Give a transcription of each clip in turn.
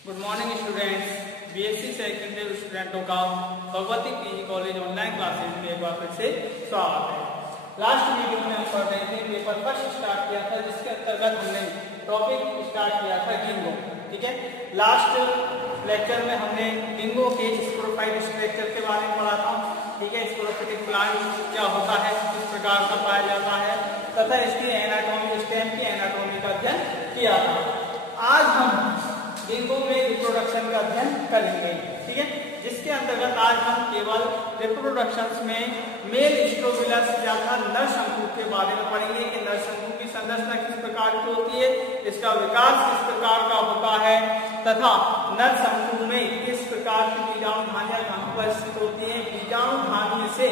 Good morning students, BSc second year स्टूडेंटों का Bhagwati PG college online classes में एक बार फिर से स्वागत है। लास्ट वीडियो में हम पढ़ रहे थे, पेपर फर्स्ट स्टार्ट किया था जिसके अंतर्गत हमने टॉपिक स्टार्ट किया था गिंगो। ठीक है, लास्ट लेक्चर में हमने गिंगो के स्पोरोफाइट स्ट्रक्चर के बारे में पढ़ा था। ठीक है, स्पोरोफिटिक प्लांट क्या होता है, किस प्रकार का पाया जाता है तथा इसकी एनाटॉमी, स्टेम की एनाटॉमी का अध्ययन किया था। आज हम गिंगो में रिप्रोडक्शन का अध्ययन करेंगे। ठीक है, जिसके अंतर्गत आज हम केवल रिप्रोडक्शन में मेल स्ट्रोबिलस या नर शंकु के बारे में पढ़ेंगे कि नर शंकु की संरचना किस प्रकार की होती है, इसका विकास किस प्रकार का होता है तथा नर शंकु में किस प्रकार की बीजाणु धानियां कहां पर स्थित होती है, बीजाणु धानी से,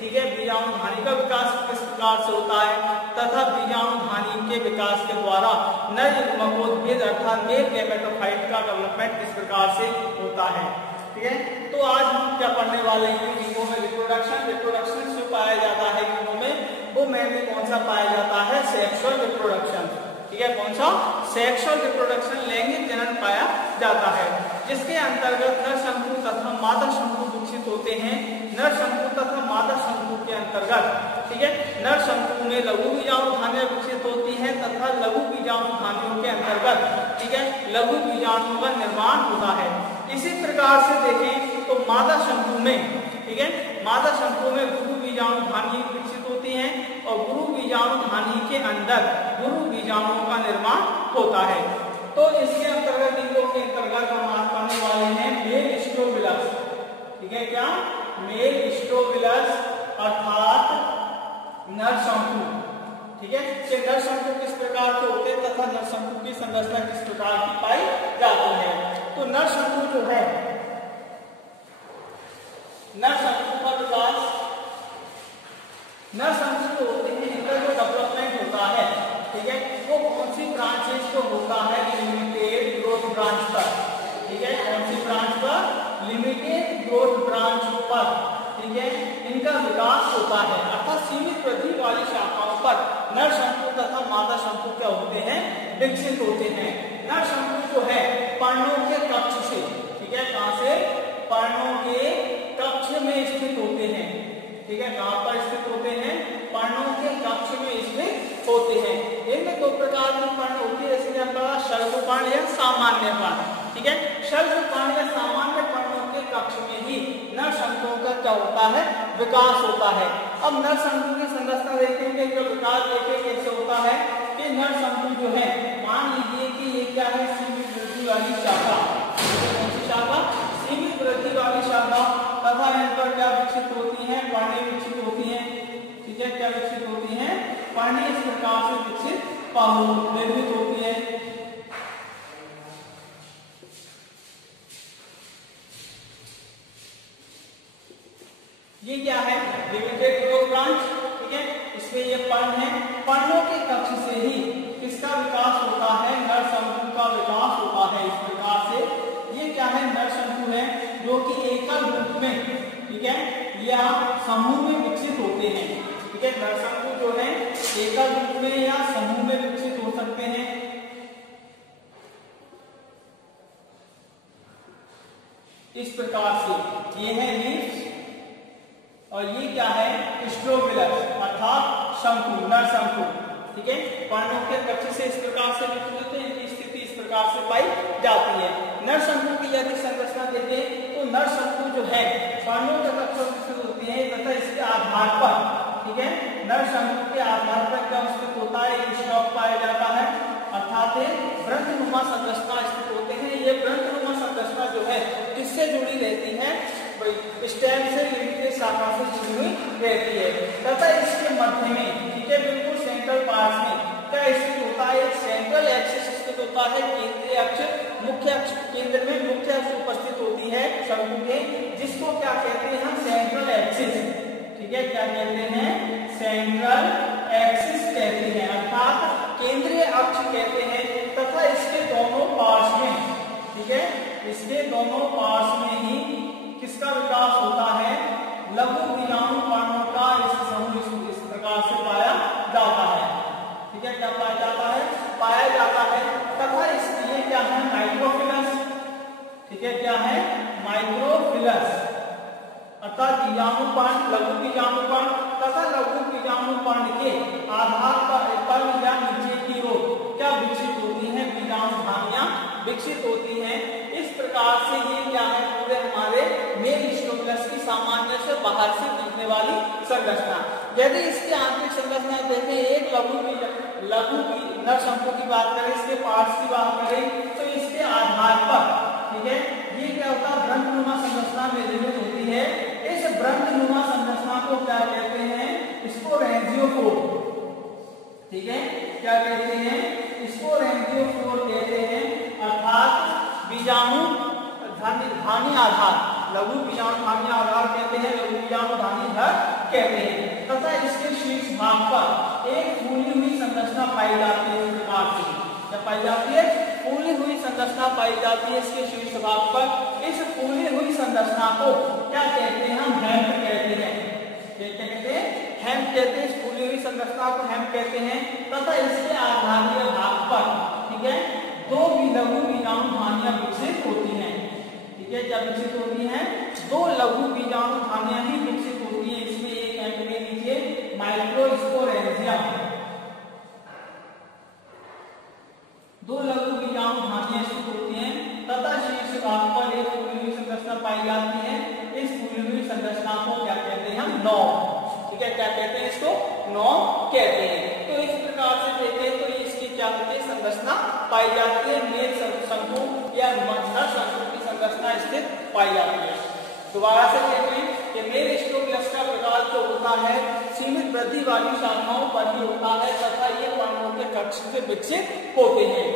ठीक है, बीजाणु धानी का विकास किस प्रकार से होता है तथा बीजाणु धानी के विकास के द्वारा नर युग्मकोद्भिद अर्थात मेल गैमेटोफाइट का डेवलपमेंट किस प्रकार से होता है। ठीक है, तो आज हम क्या पढ़ने वाले हैं गिंगो में रिप्रोडक्शन जो पाया जाता है गिंगो में वो मेनली कौन सा पाया जाता है, सेक्सुअल रिप्रोडक्शन। ठीक है, कौन सा, सेक्सुअल रिप्रोडक्शन, लैंगिक जनन पाया जाता है, जिसके अंतर्गत नर शंकु तथा मादा शंकु विकसित होते हैं। नर शंकु तथा मादा शंकु के अंतर्गत, ठीक है, नर शंकु में लघु बीजाणु धानियां विकसित होती हैं तथा लघु बीजाणु धानियों के अंतर्गत, ठीक है, लघु बीजाणुओं का निर्माण होता है। इसी प्रकार से देखें तो मादा शंकु में, ठीक है, मादा शंकु में गुरु बीजाणु धानी विकसित होती हैं और गुरु बीजाणु धानी के अंदर गुरु बीजाणुओं का निर्माण होता है। तो इसके अंतर्गत गिंगो के अंतर्गत हम आज पढ़ने वाले हैं मेल स्ट्रोबिलस। ठीक है, क्या, मेल स्ट्रोबिलस अर्थात नर शंकु। ठीक है, कि नर शंकु किस प्रकार के होते हैं तथा नर शंकु की संरचना किस प्रकार की पाई जाती है। तो नर शंकु जो है, नर शंकु का विकास, नर शंकु जो होते हैं इनका जो डेवलपमेंट होता है, ठीक है, वो कौन सी ब्रांचेस को होता है, लिमिटेड ग्रोथ ब्रांच पर। ठीक है, कौन सी ब्रांच पर, लिमिटेड ग्रोथ ब्रांच पर, ठीक है, इनका विकास होता है अर्थात सीमित वृद्धि वाली शाखाओं पर नर शंकु तथा मादा शंकु क्या होते हैं, विकसित होते हैं। नर शंकु जो है पर्णों के कक्ष से, ठीक है, कहां से, पर्णों के कक्ष में स्थित होते हैं। ठीक है, कहां पर स्थित होते हैं, पर्णों के कक्ष में स्थित होते हैं। इनमें दो प्रकार की पर्ण होती है, जैसे हमारा शल्कपर्ण या सामान्य पर्ण। ठीक है, शल्कपर्ण या सामान्य पर्णों के कक्ष में ही नर शंकुओं का क्या होता है, विकास होता है। अब नर शंकु की संरचना देखेंगे, जो विकास देखेंगे कैसे होता है कि नर शंकु जो है, मान लीजिए कि ये क्या है, सीमित वृद्धि वाली शाखा। कौन सी शाखा, सीमित वृद्धि वाली शाखा तथा इन पर क्या विकसित होती है, पर्णें विकसित होती हैं। ठीक है, क्या विकसित होती हैं, पर्णें इस प्रकार से विकसित निर्मित होती है। ये क्या है, लिमिटेड ग्रोथ ब्रांच। ठीक है, इसमें ये पर्ण है, पर्णों के कक्ष से ही किसका विकास होता है, नर शंकु का विकास होता है। इस प्रकार से ये क्या है, नर शंकु है जो कि एकल रूप में, ठीक है, या समूह में विकसित होते हैं। ठीक है, नर शंकु जो है एकल रूप में या समूह में विकसित हो सकते हैं। इस प्रकार से ये है लीफ और ये क्या है, स्ट्रोबिलस अर्थात शंकु, नर शंकु। ठीक है, पर्णों के कक्ष से इस प्रकार से विकसित होते हैं, इनकी स्थिति इस प्रकार से पाई जाती है। नर शंकु की यदि संरचना देखें तो नर शंकु जो है पर्णों के कक्ष में विकसित होती है तथा इसके आधार पर, ठीक है, नर शंकु के आधार पर क्या स्थित होता है, स्टॉक पाया जाता है अर्थात व्रंतनुमा संरचना स्थित होते हैं। ये व्रंतनुमा संरचना जो है किससे जुड़ी रहती है, स्टेम से, लिमिटेड शाखा से जुड़ी हुई रहती है तथा इसके मध्य में, ठीक है, बिल्कुल सेंट्रल पार्ट में क्या स्थित होता है, एक सेंट्रल एक्सिस स्थित होता है, केंद्रीय अक्ष, मुख्य अक्ष, केंद्र में मुख्य अक्ष उपस्थित होती है शंकु के, जिसको क्या कहते हैं हम, सेंट्रल एक्सिस। ठीक है, क्या कहते हैं, सेंट्रल एक्सिस कहते हैं अर्थात केंद्रीय अक्ष कहते हैं तथा इसके दोनों पार्श्व में, ठीक है, इसके दोनों पार्श्व में ही किसका विकास होता है, लघु बीजाणु पर्णों का इस समूह इस प्रकार से पाया जाता है। ठीक है, क्या पाया जाता है, पाया जाता है तथा इसलिए क्या है, नाइट्रोफिलस। ठीक है, क्या है, माइक्रोफिलस अर्थात बीजाणुपर्ण, लघु बीजाणुपर्ण तथा लघु बीजाणुपर्ण के आधार पर या नीचे की ओर क्या विकसित होती है, बीजाणुधानियां विकसित होती हैं। इस प्रकार से ये क्या है, पूरे हमारे मेल स्टोमलस की सामान्य से बाहर से दिखने वाली संरचना। यदि इसकी आंतरिक संरचना देखें, एक लघु नर शंकु की बात करें, इसके पार्ट्स की बात करें, तो इसके आधार पर, ठीक है, ये क्या होता है, व्रंतनुमा संरचना निर्मित होती है। इस व्रंतनुमा संरचना को क्या कहते हैं, स्पोरेंजियोफोर, ठीक है, क्या कहते हैं, स्पोरेंजियोफोर कहते हैं, अर्थात बीजाणु धानी आधार, लघु बीजाणु धानी आधार कहते हैं, लघु बीजाणु धानी घर कहते हैं। तथा इसके शीर्ष भाग पर एक फूली हुई संरचना पाई जाती है। इस प्रकार से क्या पाई जाती है, फूली हुई संरचना पाई जाती है इसके शीर्ष भाग पर। इस फूली हुई संरचना को क्या कहते हैं, हम हेम्प कहते हैं। क्या कहते हैं, हेम्प कहते हैं, इस फूली हुई संरचना को हेम्प कहते हैं। तथा इसके आधारीय भाग पर, ठीक है, दो लघु बीजाणु धानियां विकसित होती हैं। ठीक है, क्या विकसित होती हैं, दो लघु बीजाणु धानियां ही विकसित होती हैं। इसमें एक हेम्प में लीजिए माइक्रोस्पोरेंजियम, दो लघु बीजाणु धानियां स्थित होती हैं तथा शीर्ष भाग पर एक फूली हुई संरचना पाई जाती है। इस फूली हुई संरचना को क्या कहते हैं, हम नॉब, ठीक है, क्या कहते हैं, इसको नॉब कहते हैं। तो इस प्रकार से देखें तो इसकी क्या होती है, संरचना पाई जाती है, मेल शंकु या नर शंकु की संरचना स्थित पाई जाती है। दोबारा से कहते हैं कि मेल स्टोमलस का प्रकार जो होता है सीमित वृद्धि वाली शाखाओं पर ही होता है तथा ये पर्णों के कक्ष से विकसित होते हैं।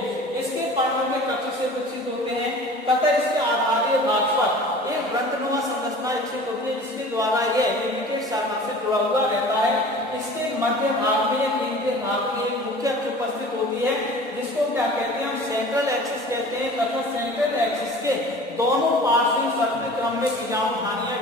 इसके पर्णों के कक्ष से विकसित होते हैं तथा इसके आधारीय भाग पर एक व्रंतनुमा संरचना विकसित होती है, जिसके द्वारा यह लिंकेज शाखा से जुड़ा हुआ रहता है। इसके मध्य भाग में या केंद्रीय भाग में एक मुख्य अक्ष उपस्थित होती है, जिसको क्या कहते हैं, हम सेंट्रल एक्सिस कहते हैं। तथा सेंट्रल एक्सिस के दोनों पार्श्व सर्पिल क्रम में बीजाणु धानियां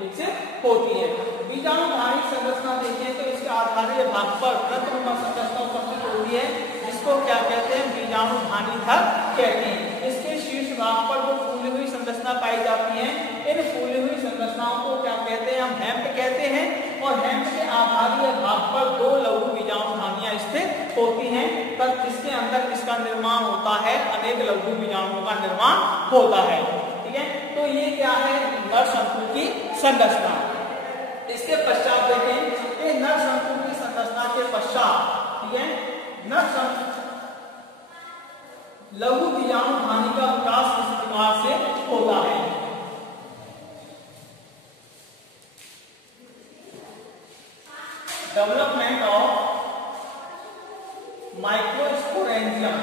विकसित होती है। बीजाणु धानी संरचना देखें तो इसके आधारीय भाग पर व्रंतनुमा संरचना उपस्थित होती है, जिसको क्या कहते हैं, बीजाणु धानी घर कहते हैं। इसके शीर्ष भाग पर जो फूली हुई संरचना पाई जाती है, इन फूली हुई संरचनाओं को क्या कहते हैं, हम हेम्प कहते हैं। और हेम्प के आधारीय भाग पर दो लघु बीजाणु धानियां स्थित होती हैं, तब जिसके अंदर किसका निर्माण होता है, अनेक लघु बीजाणुओं का निर्माण होता है। ठीक है, तो ये क्या है, नर शंकु की संरचना। इसके पश्चात देखें कि नर शंकु की संरचना के पश्चात, ठीक है, नर शंकु लघु बीजाणु धानी का विकास इस प्रकार से होता है। Development of microsporangium,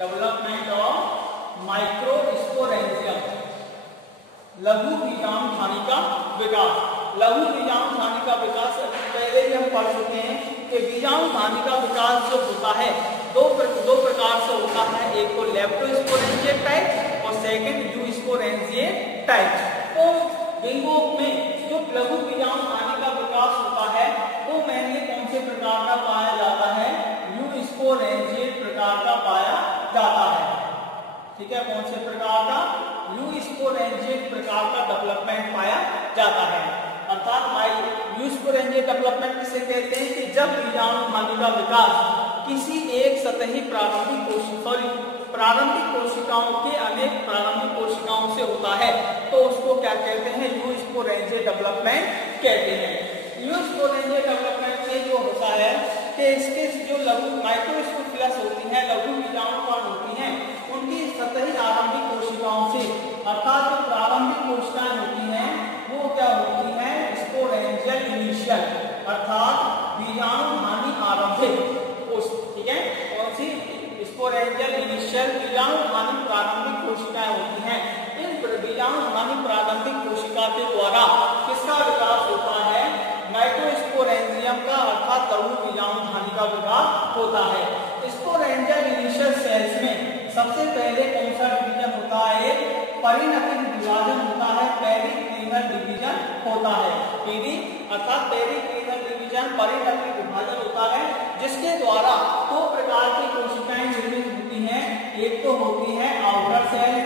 development of microsporangium, लघु बीजाणु धानी का विकास। लघु बीजाणु धानी का विकास पहले ही हम पढ़ चुके हैं कि बीजाणु धानी का विकास जो होता है दो प्रकार से होता है, एक तो लेप्टोस्पोरेंजिएट टाइप और सेकंड यूस्पोरेंजिएट टाइप। तो विंगों में जो लघु बीजाणु धानी का विकास होता है वो मैंने कौन से प्रकार का पाया जाता है, यूस्पोरेंजिएट प्रकार का पाया जाता है। ठीक है, कौन से प्रकार का, यूस्पोरेंजिएट प्रकार का डेवलपमेंट पाया जाता है। अर्थात यूस्पोरेंजिएट डेवलपमेंट किसे कहते हैं कि जब बीजाणु धानी का विकास किसी एक सतही प्रारंभिक कोशिकाओं के अनेक प्रारंभिक कोशिकाओं से होता है तो उसको क्या कहते हैं, यूस्पोरेंजिएट डेवलपमेंट कहते हैं। यूस्पोरेंजिएट डेवलपमेंट में जो होता है कि इसके जो लघु माइक्रोस्पोरेंजियस होती हैं, लघु बीजाणुपर्ण होती हैं, उनकी सतही आरंभिक कोशिकाओं से, अर्थात जो प्रारंभिक कोशिकाएं होती हैं वो क्या होती हैं, स्पोरेंजियल इनिशियल, अर्थात बीजाणु धानी आरंभिक। ठीक है, कौन सी, स्पोरेंजियल इनिशियल बीजाणु धानी प्रारंभिक कोशिकाएं होती हैं। इन बीजाणु धानी प्रारंभिक कोशिका के द्वारा किसका विकास होता है, माइक्रोस्पोरेंजियम का, अर्थात लघु बीजाणु धानी का विकास होता है। स्पोरेंजियल इनिशियल सेल्स में सबसे पहले कौन सा डिवीजन होता है, परिणति विभाजन होता है। पहली पेरिक्लिनल डिवीजन होता है। पीडी अर्थात पेरिक्लिनल डिवीजन परिणति विभाजन होता है, जिसके द्वारा दो प्रकार की कोशिकाएं निर्मित होती हैं। एक तो होती है आउटर सेल,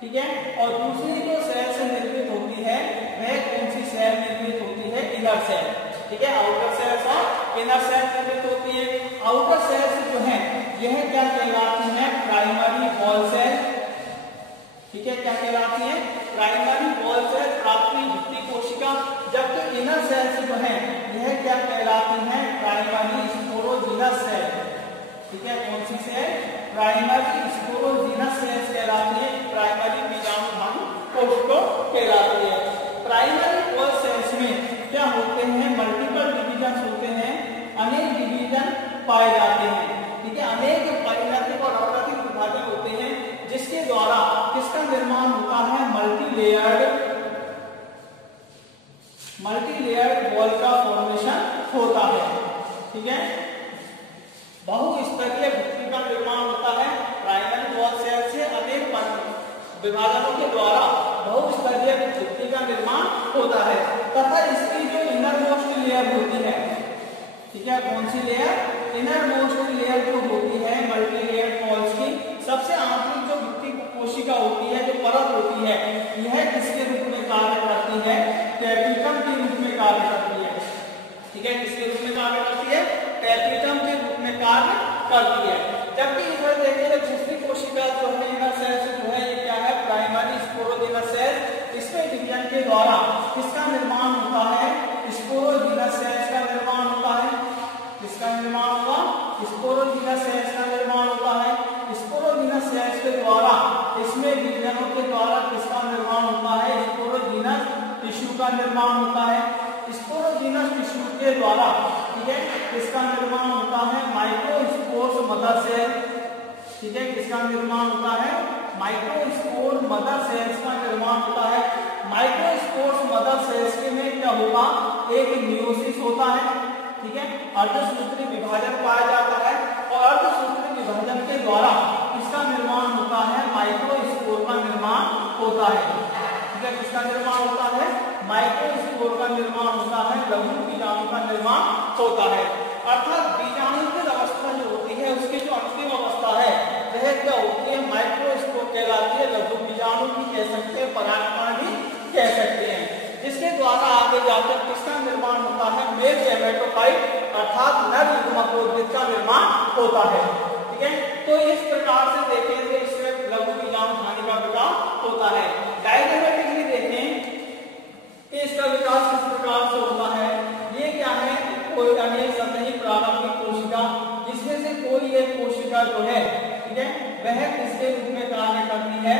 ठीक है, और दूसरी जो सेल से निर्मित होती है वह कौन सी सेल निर्मित होती है? इनर सेल, ठीक है। आउटर सेल्स और इनर सेल निर्मित होती है। आउटर सेल्स जो है यह क्या कहलाती है? प्राइमरी वॉल सेल, ठीक है, क्या कहलाती है? प्राइमरी वॉल सेल, प्राथमिक भित्ति कोशिका। जबकि इनर सेल्स जो है यह क्या कहलाती है? प्राइमरी स्पोरोजिनस सेल, ठीक है। कौन सी सेल? प्राइमरी स्पोरोजिनस सेल्स कहलाती है, प्राइमरी बीजाणुधानी कोशिका कहलाती है। प्राइमरी वॉल सेल्स में क्या होते हैं? मल्टीपल डिवीजन होते हैं, अनेक डिवीजन पाए जाते हैं, ठीक है। अनेक परिणतिक और अपरतिक विभाजन होते हैं, जिसके द्वारा किसका निर्माण होता है? मल्टीलेयर्ड वॉल का फॉर्मेशन होता है, ठीक है। बहुस्तरीय भित्ति का निर्माण होता है। प्राइमरी वॉल सेल से अनेक विभाजनों के द्वारा बहुस्तरीय भित्ति का निर्माण होता है, तथा इसकी जो इनर मोस्ट लेयर होती है, ठीक है, कौन सी लेयर? इनर मोस्ट लेयर जो होती है मल्टीलेयर्ड वॉल्स की, सबसे आंतरिक जो भित्ति कोशिका होती है, जो परत होती है, यह किसके रूप में कार्य करती है? टैपिटम के रूप में कार्य करती है, ठीक है। किसके रूप में कार्य करती है? टैपिटम के रूप में कार्य करती है। जबकि इधर देखिए दूसरी कोशिका जो है इनर सेल जो है, ये क्या है? Primary sporogenous cell. इसमें डिवीजन के द्वारा किसका निर्माण होता है? स्पोरोजिनस सेल्स का निर्माण होता है। किसका निर्माण होगा? स्पोरोजिनस सेल्स का निर्माण होता है। स्पोरोजिनस सेल्स के द्वारा इसमें डिवीजनों के द्वारा किसका निर्माण होता है? स्पोरोजिनस टिश्यू का निर्माण होता है। स्पोरोजिनस टिश्यू के द्वारा, ठीक है, किसका निर्माण होता है? माइक्रोस्पोर्स मदर सेल, ठीक है। किसका निर्माण होता है? माइक्रोस्पोर मदर सेल्स का निर्माण होता है। माइक्रोस्पोर्स मदर सेल्स के में क्या होगा? एक मियोसिस होता है, ठीक है, अर्धसूत्री विभाजन पाया जाता है, और अर्धसूत्री विभाजन के द्वारा किसका निर्माण होता है? माइक्रोस्पोर का निर्माण होता है, ठीक है। किसका निर्माण होता है? माइक्रोस्पोर का निर्माण होता है, लघु बीजाणु का निर्माण होता है। अर्थात बीजाणुकीय अवस्था जो होती है उसकी जो अंतिम अवस्था है वह क्या होती है? माइक्रोस्पोर कहलाती है। लघु बीजाणु भी कह सकते हैं, परागकण भी कह सकते हैं, जिसके द्वारा आगे जाकर किसका निर्माण होता है? मेल गैमेटोफाइट अर्थात नर युग्मकोद्भिद का निर्माण होता है, ठीक है। तो इस प्रकार से देखेंगे इसमें लघु बीजाणुधानी का विकास होता है। डायग्रामेटिकली देखें कि इसका विकास किस प्रकार से होता है। ये क्या है? कोई अनेक सतही प्रारंभिक कोशिका, जिसमें से कोई एक कोशिका जो है, ठीक है, वह किसके रूप में कार्य करती है?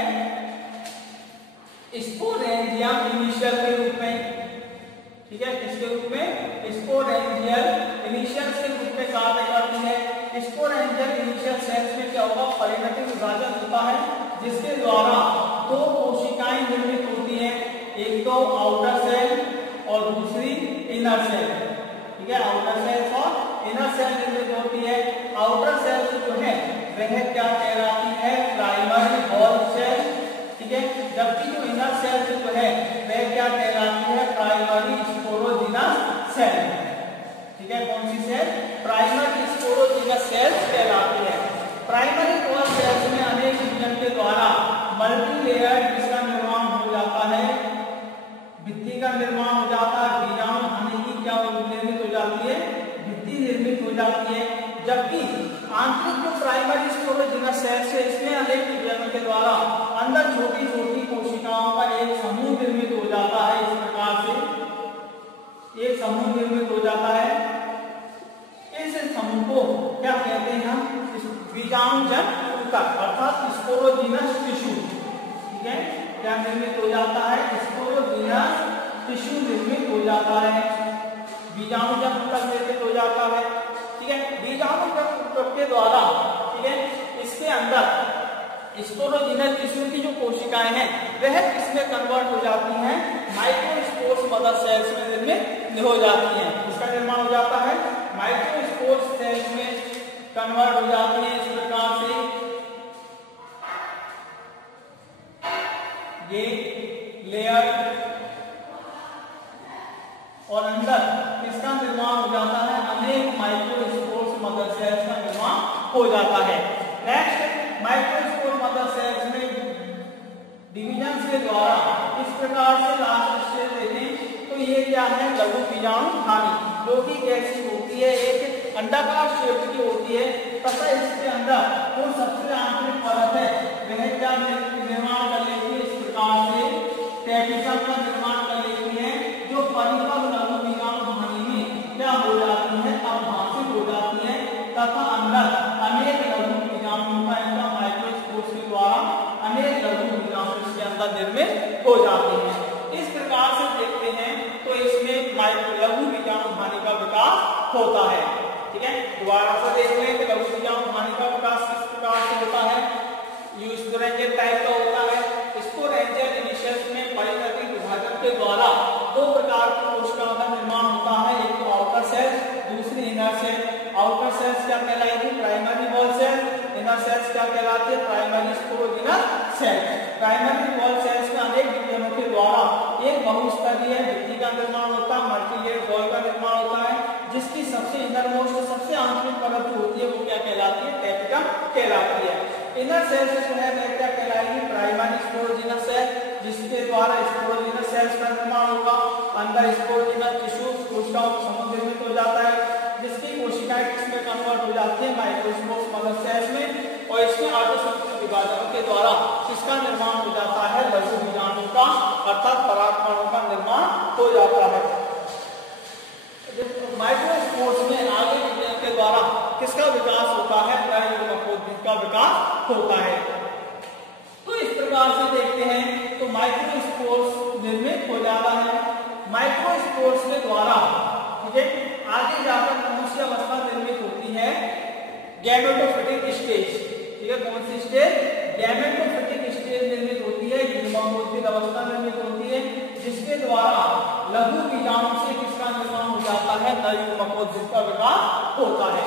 स्पोरेंजियम इनिशियल के रूप में, ठीक है। किसके रूप में? स्पोरेंजियल इनिशियल के रूप में कार्य करती है। स्पोरेंजियल इनिशियल सेल्स में क्या होगा? परिणति विभाजन होता है, जिसके द्वारा दो कोशिकाएं निर्मित होती हैं, एक तो आउटर सेल और दूसरी इनर सेल, ठीक है। आउटर सेल्स और इनर सेल निर्मित होती है। आउटर सेल्स जो है वह क्या कहलाती है? प्राइमरी वॉल सेल, ठीक है। जबकि जो इनर सेल्स जो है वह क्या कहलाती है? प्राइमरी स्पोरोजिनस सेल, ठीक है। कौन सी सेल? प्राइमरी स्पोरोजिनस सेल्स कहलाती है। प्राइमरी वॉल सेल्स में अनेक डिवीजन के द्वारा मल्टीलेयर्ड किसका निर्माण हो जाता है? भित्ति का निर्माण हो जाता है। बीजाणुधानी की क्या निर्मित हो जाती है? भित्ति निर्मित हो जाती है। जबकि आंतरिक जो प्राइमरी स्पोरोजिनस सेल्स है इसमें अनेक डिवीजन के द्वारा अंदर छोटी छोटी कोशिकाओं का एक समूह निर्मित हो जाता है। इस प्रकार से एक समूह निर्मित हो जाता है। इस समूह को क्या कहते हैं हम? बीजाणुजन ऊतक अर्थात स्पोरोजिनस टिश्यू, ठीक है। क्या निर्मित हो जाता है? स्पोरोजिनस टिश्यू निर्मित हो जाता है, बीजाणुजन ऊतक निर्मित हो जाता है, ठीक है। बीजाणुजन ऊतक के द्वारा, ठीक है, इसके अंदर स्पोरोजिनस टिश्यू की जो कोशिकाएं हैं वह किसमें कन्वर्ट हो जाती हैं? माइक्रोस्पोर्स मदर सेल्स में निर्मित हो जाती हैं। इसका निर्माण हो जाता है माइक्रोस्पोर्स सेल्स में कन्वर्ट हो जाती है। इस प्रकार से ये लेयर और अंदर किसका निर्माण हो जाता है, अनेक माइक्रोस्पोर्स मदर सेल्स का निर्माण हो जाता है। नेक्स्ट, माइक्रोस्पोर मदर सेल्स में डिवीजन के द्वारा इस प्रकार से लास्ट स्टेज देखें तो ये क्या है, लघु बीजाणु धानी, जो कि कैसी होती है, एक अंडाकार शेप की होती है तथा इसके अंदर जो सबसे आंतरिक परत है वह क्या निर्माण कर लेती है, इस प्रकार से कैपिटल का निर्माण कर लेती है, जो परिपक्व लघु बीजाणु धानी में क्या हो जाती है, अभाषित हो जाती है तथा अंदर अनेक लघु बीजाणुओं का माइक्रोस्पोर्स के द्वारा अनेक लघु बीजाणु इसके अंदर निर्मित हो जाते हैं। इस प्रकार से देखते हैं तो इसमें लघु बीजाणु धानी का विकास होता है। ठीक है, दोबारा से देख लें कि लघु बीजाणु धानी का विकास किस प्रकार से होता है। यूस्पोरेंजियल टाइप का होता है। स्पोरेंजियल इनिशियल्स में परिवर्तित विभाजन के द्वारा दो प्रकार की कोशिकाओं का निर्माण होता है, एक तो आउटर सेल, दूसरी इनर सेल। आउटर सेल्स क्या कहलाएगी, primary wall cell. Inner cells क्या कहलाती है, primary sporogenous cell. Primary wall cells में अनेक डिवीजनों के द्वारा एक बहुस्तरीय भित्ति का निर्माण होता है, मल्टीलेयर्ड वॉल का निर्माण होता है, जिसकी सबसे इनर मोस्ट सबसे आंतरिक परत होती है वो क्या कहलाती है, टेपिटम कहलाती है। इनर सेल से जो है वह क्या कहलाएगी, प्राइमरी स्पोरोजिनस सेल, जिसके द्वारा स्पोरोजिनस सेल्स का निर्माण होगा। अंदर स्पोरोजिनस टिश्यू कोशिकाओं का समूह निर्मित हो जाता है, जिसकी कोशिकाएं किसमें कन्वर्ट हो जाती है, माइक्रोस्पोर्स मदर सेल्स में, और इसके आर्धसंयुक्त विभाजनों के द्वारा किसका निर्माण हो जाता है, लघु बीजाणु का अर्थात परागकणों का निर्माण हो जाता है। माइक्रोस्पोर्स में आगे विभाजन के द्वारा किसका विकास होता है, नरयुग्मकोद्भिद का विकास होता है। तो इस प्रकार से देखते हैं तो माइक्रोस्पोर्स निर्मित हो जाता है। माइक्रोस्पोर्स के द्वारा ठीक है आगे जाकर कौन सी अवस्था निर्मित होती है, गैमेटोफिटिक स्टेज। ठीक है, कौन सी स्टेज, गैमेटोफिटिक स्टेज निर्मित होती है, युग्मकोद्भिद अवस्था निर्मित होती है, जिसके द्वारा लघु बीजाणु से किसका निर्माण हो जाता है, नरयुग्मकोद्भिद का विकास होता है।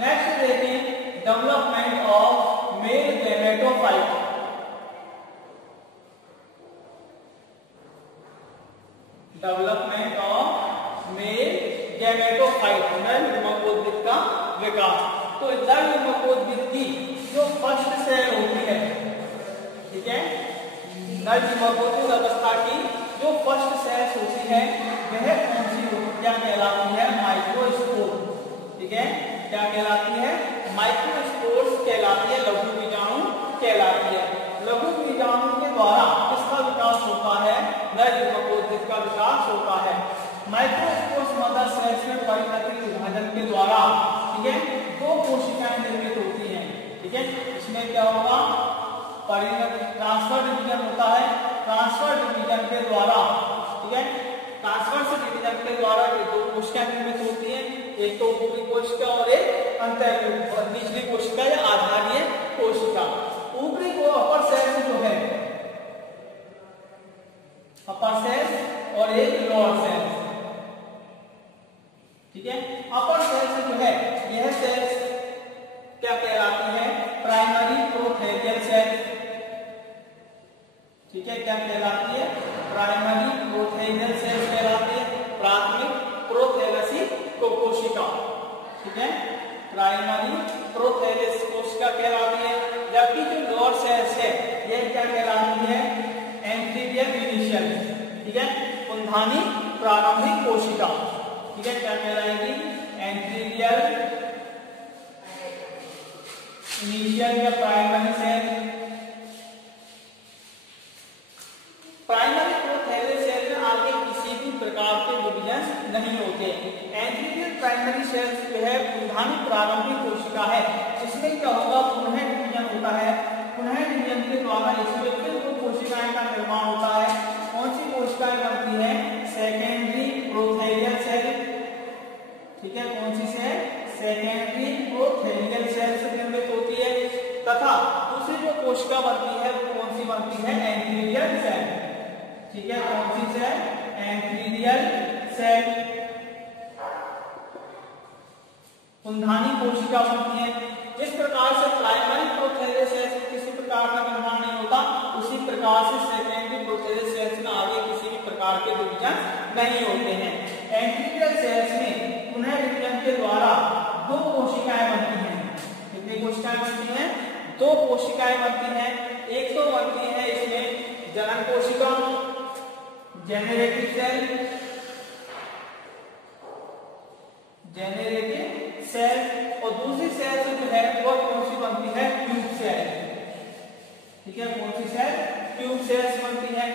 नेक्स्ट देखें, development of male gametophyte. Development of male gametophyte, नरयुग्मकोद्भिद का विकास। तो नरयुग्मकोद्भिद की जो फर्स्ट सेल होती है, ठीक है, नरयुग्मकोद्भिद अवस्था की जो फर्स्ट सेल्स होती है वह कौन सी होती, क्या कहलाती है, माइक्रोस्पोर। ठीक है, क्या कहलाती है, माइक्रोस्पोर्स कहलाती है, लघु बीजाणु कहलाती है। लघु बीजाणु के द्वारा किसका विकास होता है, नरयुग्मकोद्भिद का विकास होता है। माइक्रोस्पोर्स मदर सेल्स में परिवर्तित विभाजन के द्वारा ठीक है दो कोशिकाएं निर्मित होती हैं। ठीक है, इसमें क्या होगा, ट्रांसफर डिवीजन होता है। ट्रांसफर डिवीजन के द्वारा ठीक है, ट्रांसफर डिवीजन के द्वारा दो कोशिकाएं निर्मित होती हैं, एक तो ऊपरी कोशिका और एक अंतः निचली कोशिका या आधारीय कोशिका। ऊपरी को अपर सेल्स जो है, अपर सेल्स और एक लोअर सेल्स। ठीक है, अपर सेल्स जो है यह सेल्स क्या कहलाती है, प्राइमरी प्रोथेलियल सेल। ठीक है, क्या कहलाती है, प्राइमरी प्रोथेलियल सेल कहलाती है, प्राथमिक प्रोथेलसी कोशिका। ठीक है, प्राइमरी प्रोथेलियस कोशिका कहलाती है। जबकि जो लोअर सेल्स है यह क्या कहलाती है, एंथीरियल इनिशियल। ठीक है, कुंधानी प्रारंभिक कोशिका। ठीक है, क्या कहलाएगी, एंथीरियल इनिशियल या प्राइमरी सेल। प्राइमरी प्रोथेलियल सेल में आगे किसी भी प्रकार के डिवीजन नहीं होते। एंथीरियल प्राइमरी सेल जो है कुंधानी प्रारंभिक कोशिका है, इसमें क्या होगा, पुनः डिवीजन होता है। पुनः डिवीजन के द्वारा इसमें फिर दो कोशिकाएं का निर्माण होता है। कौन सी कोशिकाएं बनती है, सेकेंडरी प्रोथेलियल सेल। ठीक है, कौन सी सेल, सेकेंडरी प्रोथेलियल सेल से निर्मित होती है। तथा दूसरी जो कोशिका बनती है वो कौन सी बनती है, एंथीरियल सेल। ठीक है, कौन सी सेल, एंथीरियल सेल। कुंधानी कोशिका बनती है। जिस प्रकार से प्राइमरी प्रोथेलियल सेल से किसी प्रकार का निर्माण नहीं होता, उसी प्रकार से सेकेंडरी प्रोथेलियल सेल में आगे किसी भी प्रकार के डिवीजन नहीं होते हैं। एंटीरियर सेल्स में पुनः विभाजन के द्वारा 2 कोशिकाएं बनती हैं। कितनी कोशिकाएं बनती हैं? 2 कोशिकाएं बनती हैं। एक तो बनती है इसमें जनन कोशिका, जेनेरेटिव सेल, और दूसरी सेल जो है वो कौन सी बनती है? Tube cell. ठीक है, कौन सी सेल? ट्यूब सेल्स बनती है,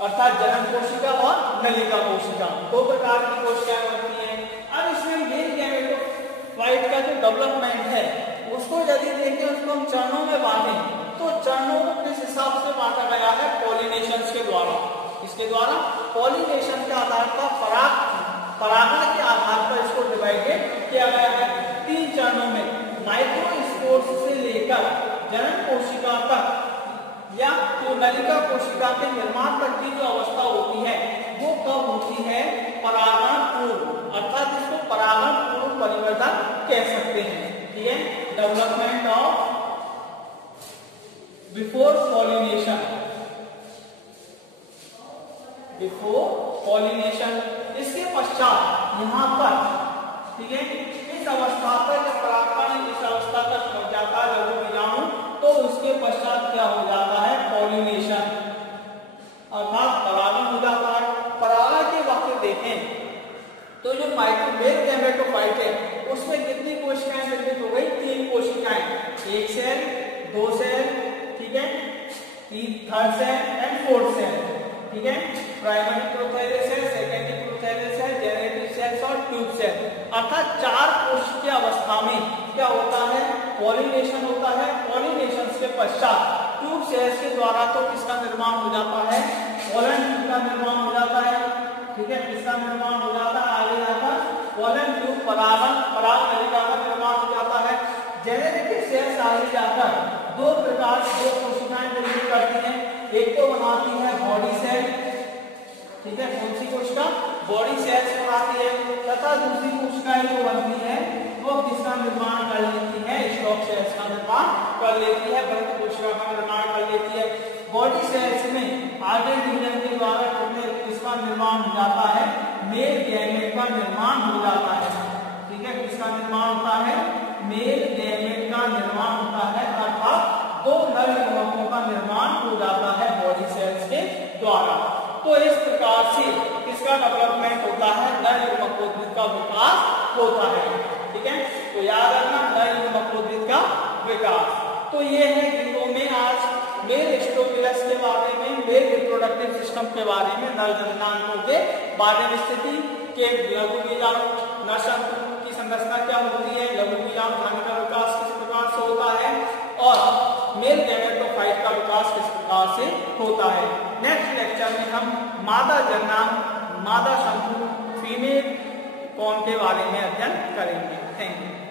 अर्थात जनन कोशिका और नलिका कोशिका, 2 प्रकार की कोशिकाएं बनती हैं। अब इसमें मेल गैमेटोफाइट का जो डेवलपमेंट है उसको यदि देखें, उसको हम चरणों में बांटें तो चरणों को किस हिसाब से बांटा गया है? पॉलिनेशन के द्वारा। इसके द्वारा पॉलिनेशन के आधार पर परागण के आधार पर इसको डिवाइडेड किया गया है 3 चरणों में। माइक्रोस्पोर्स से लेकर जनन कोशिका तक या तो नलिका कोशिका के निर्माण तक की जो अवस्था होती है वो कब होती है? परागण पूर्व, अर्थात इसको परागण पूर्व परिवर्तन कह सकते हैं। ठीक है, डेवलपमेंट ऑफ बिफोर पॉलिनेशन। इसके पश्चात यहाँ पर, ठीक है, इस अवस्था पर जब परागण इस अवस्था तक पहुंच जाता है लघु बीजाणु, तो उसके पश्चात क्या हो जाता है? पॉलिनेशन, अर्थात परागण हो जाता है। परागण के वक्त देखें तो जो मेल गैमेटोफाइट है उसमें कितनी कोशिकाएं निर्मित हो गई? 3 कोशिकाएं, 1 सेल, 2 सेल, ठीक है, 3rd cell and 4th cell. ठीक है, प्राइमरी प्रोथाइलस है, सेकेंडरी प्रोथाइलस है, जेनेरेटिव सेल्स और ट्यूब सेल, अर्थात 4 कोशिकीय अवस्था में क्या होता है? पॉलिनेशन होता है। पॉलिनेशन के पश्चात ट्यूब सेल्स के द्वारा तो किसका निर्माण हो जाता है? पोलन ट्यूब का निर्माण हो जाता है। ठीक है, किसका निर्माण हो जाता है? आगे जाकर पोलन ट्यूब पराग नलिका का निर्माण हो जाता है। जेनेरेटिव सेल्स आगे जाकर 2 प्रकार की 2 कोशिकाएं निर्मित करती हैं। एक तो बनाती है बॉडी सेल, ठीक है, कौन सी कोशिका? बॉडी सेल्स बनाती है, तथा दूसरी कोशिकाएं जो बनती है वो किसका निर्माण कर लेती है? स्टॉक सेल्स का निर्माण कर लेती है, बल्क कोशिका का निर्माण कर लेती है। बॉडी सेल्स में आगे डिवीजन के द्वारा किसका निर्माण हो जाता है? मेल गैमेट का निर्माण हो जाता है। ठीक है, किसका निर्माण होता है? मेल गैमेट का निर्माण होता है, अर्थात 2 नर युग्मकों का निर्माण हो जाता है बॉडी सेल्स के द्वारा। तो इस प्रकार से किसका डेवलपमेंट होता है? नर युग्मकोद्भिद का विकास होता है। ठीक है, तो याद रखना नर युग्मकोद्भिद का विकास। तो ये है वीडियो में आज मेल स्टोफिलस के बारे में, मेल रिप्रोडक्टिव सिस्टम के बारे में, नर जननांगों के बारे में, स्थिति के लघु बीजाणु नरतंतु की संरचना क्या होती है, लघु बीजाणु धानी का विकास किस प्रकार से होता है और मेल गैमेटोफाइट का विकास किस प्रकार से होता है। नेक्स्ट लेक्चर में हम मादा जननांग, मादा शंकु, फीमेल कौन के बारे में अध्ययन करेंगे। Thank you.